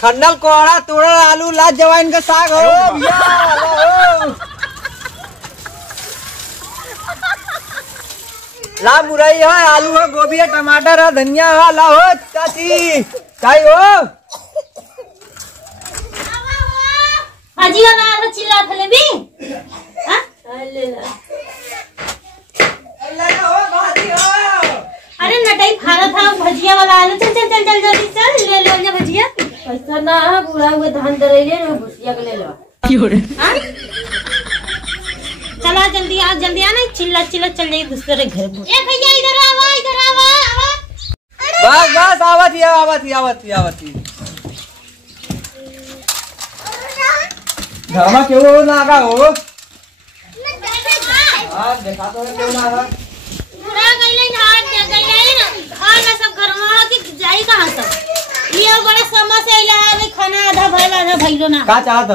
खन्नल कोहड़ा तोड़ा आलू लाद जवाइन का साग हो ला मुरई है, आलू है, गोभी है, टमाटर है, धनिया है, ला हो चाची चाय हो भाजी वाला चिल्ला थले भी हां ले ला हो भाजी हो। अरे नटाई खाना था भजिया वाला आलू चल चल चल चल जल्दी चल ले लो ना भजिया ऐसा ना है पूरा हुए धान दरेले रे भुसिया के ले लो हां चला जल्दी आ ना चिल्ला चिल्ला चल जाए दूसरे घर ए भैया इधर आवा बस बस आवत घरमा क्यों ना आगा हो हां देखा तो क्यों ना आगा पूरा गइले ना घर में सब घर में कि जाई कहां सब ये बड़ा समस्या आइला खाना आधा भइलो ना का चाहत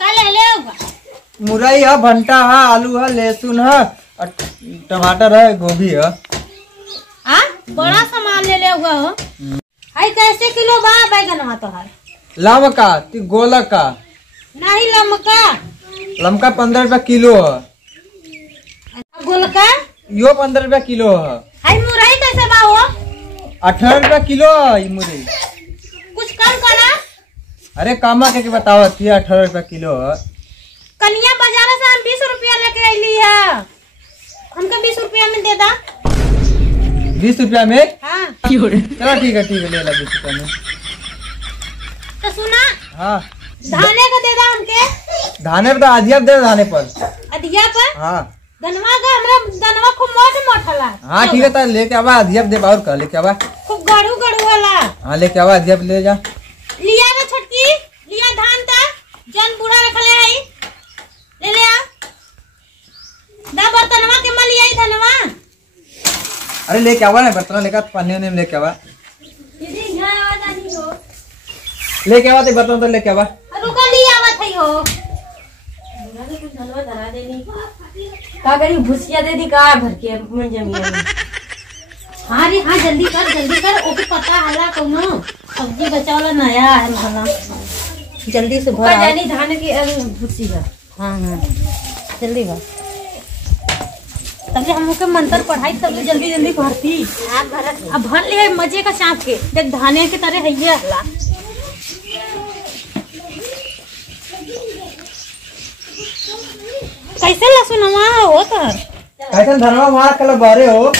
का ले ले मुरई है, भंटा है, आलू है, लहसुन है, टमाटर है, गोभी है। हां बड़ा सामान ले हुआ हो। हाय कैसे किलो बा बैगन तो हाल लमका ती गोलक का नहीं लमका 15 रुपया किलो है। गोलका यो 15 रुपया किलो है। हाय मुरई कैसे बा हो 18 रुपया किलो है ये मुरई। कुछ कम करा। अरे कामा के बताओ थी 18 रुपया किलो है। कनिया बाजार से हम 20 रुपया लेके आईली है, हमका 20 रुपया में दे दा। 20 रुपया में? हाँ चलो ठीक है ले ला 20 रुपया में। तो सुना हाँ धाने का दे दा हमके। धाने पर तो अधिया दे धाने पर अधिया पर हाँ धनवा का हमरा धनवा खूब मोट हला। हाँ ठीक है तो लेके आवा अधिया दे और का लेके आवा खूब गड़ू वाला। हाँ लेके आवा अधिया ले जा लिया ना छोटकी लिया धान ता जन बूढ़ा रखले है ले ले आ दा बर्तनवा के मल आई धनवा। अरे लेके आवा ना बर्तन लेकर पानी में लेके आवा दीदी यहाँ आवाज आनी हो लेके आवा तो बर्तन तो लेके आवा रुका ली आवत है हो कुछ धनवा धरा देनी का करी भुसिया दे दी का भर के मन जमीन हाँ रे हाँ जल्दी कर ओके पता हला कोनो सब्जी बचावला नया है भला जल्दी से भर जानी धान की भुसिया। हाँ जल्दी भर तब हम लोग के मंत्र पढ़ाई सब जल्दी भरती अब भर ले मजे का चाँप के देख धाने की तरह है ये हला कैसे लहसुन हो तर कैसे धनवा मार कल बारे हो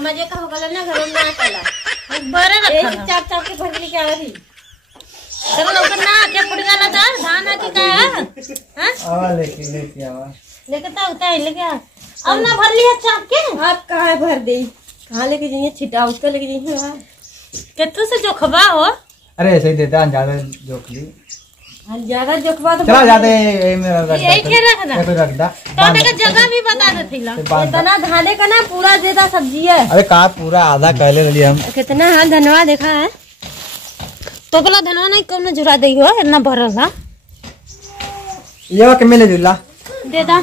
मजे का हो गला ना घर में ना कला बरे रखा एक चाप के भर के क्या रही चलो लोग ना के पुड़गा ना था धान आके का हां आवा लेके आवा लेके ता उता लेके आ अब ना भर लिया चाप के आप कहाँ भर दे कहाँ लेके जाइए छिटा उसका लेके जाइए कितने से जो खबा हो। अरे ऐसे ही देता ज्यादा जोक ली ज्यादा जोखबा तो चला जाते यही के रखना रख दा तो देखा जगह भी बता देती ला इतना धाने का ना पूरा देता सब्जी है। अरे कहा पूरा आधा कहले रही हम कितना हाल धनवा देखा है तो कला धनवा नहीं कम जुरा दे हो इतना भरल हा ये के मिले जुला दे दा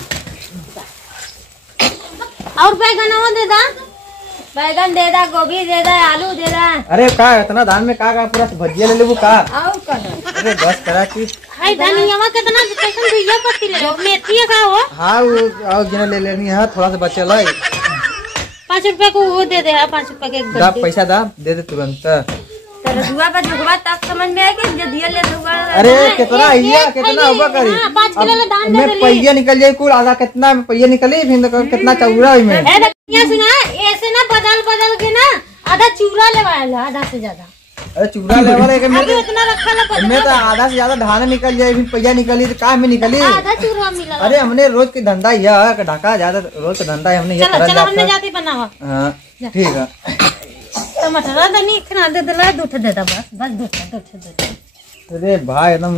और बैगन हो दे दा बैगन दे दा गोभी दे दा आलू दे दा। अरे का इतना धान में का पूरा भजिया ले लेबू का और कर अरे बस करा की हाय धनिया कितना कैसन भैया पत्ती ले मेथी का हो। हाँ वो और गिना ले लेनी है थोड़ा सा बचे ला 5 रुपया को वो दे दे 5 रुपया के दा पैसा दा दे दे तुरंत रजुआ का जोखबा तब समझ में आए कि जदिया ले दूंगा। अरे कितना कितना होगा करी 5 किलो ले धान दे में पहिया निकल जाए कुल आधा कितना पहिया निकली फिर कितना चौरा में सुना ऐसे ना बदल के ना आधा चूरा लेवाला आधा से ज्यादा। अरे चूरा लेवल है अभी उतना रखा ला मैं तो आधा से ज्यादा धान निकल जाए फिर पहिया निकली तो का में निकली आधा चूरा मिला। अरे हमने रोज की धंधा ही है ढाका ज्यादा रोज का धंधा है हमने ये चलो हमने जाती बनावा। हाँ ठीक है टमाटर दनी खना दे दला दूठ दे दा बस दूठ। अरे भाई एकदम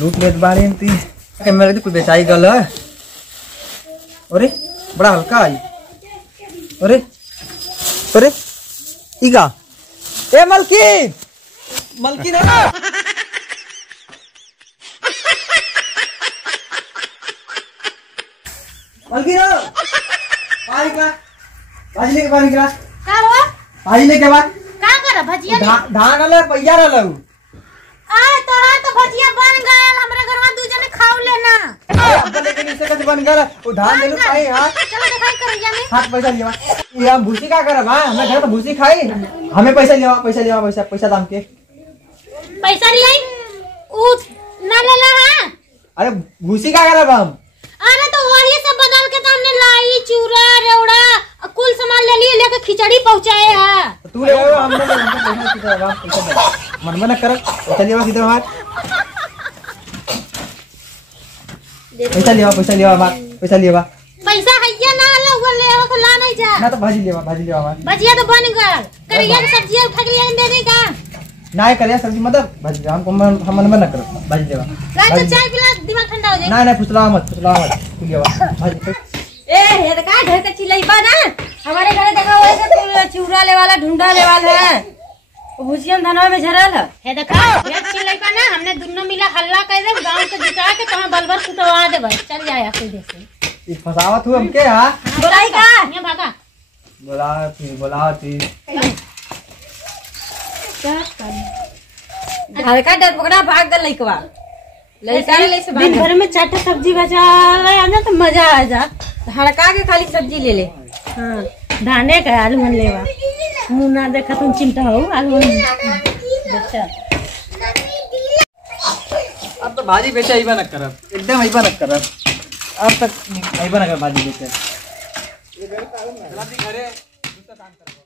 लूट लेत बारी ती मेरे तो कुछ बेचाई गल है। अरे बड़ा हल्का आई अरे अरे इगा ए मलकी ना मलकी ना पानी का भाजी लेके पानी का का हो भाजी लेके बाद का रहा भजिया धान वाला पैया रहल आए तो है तो भजिया बन गया हमरे घर में दू जने खाओ लेना अब लेकिन इसे कैसे बन गया वो धान देलू खाई हां चलो दिखाई करैया में हाथ पैसा लिया ये हम भूसी का करब हां हमें घर में भूसी खाई हमें पैसा लिया पैसा दाम के पैसा लिया उ ना लेला हां अरे भूसी का करब हम अरे तो वही सब बदल के तो हमने लाई चूरा रेवड़ा कुल सामान ले लिए लेके खिचड़ी पहुंचाए है तू ले हमने पैसा मन में न कर पैसा लिया सीधे बाहर पैसा लिया पैसा लिया पैसा हैया ना ला वो ले वो ला नहीं जा ना तो भाजी लिया भजिया तो बन गया करिया की सब्जी उठा के लिया दे देगा ना करिया सब्जी मतलब भाजी हमको हम मन में न करो भाजी लिया ला तो चाय पिला दिमाग ठंडा हो जाए ना फुसला मत तू लिया भाजी ए हे का ढेर का चिल्लाइबा ना हमारे घरे देखा वैसे चूरा ले वाला ढूंढा ले वाला है भुजिया धनवा में झरल है हे देखा ये चिल्लाई का ना हमने दोनों मिला हल्ला कर दे गांव के जुटा के तहां बलबर सुटवा दे बस चल जाए सीधे से ये फसावत हूं हमके हां बोलाई का ये भागा बोला थी घर का डर पकड़ा भाग गल लइकवा लइका ले से दिन भर में चाटा सब्जी बचा आना तो मजा आ जा हड़का के खाली सब्जी ले ले हां धाने का आलू मन लेवा मुन्ना देखा तुम चिंता हो आलू अच्छा अब तो भाजी बेचे आइबा न करब एकदम आइबा न करब अब तक आइबा न कर भाजी बेचे चला दी घरे दूसरा काम करब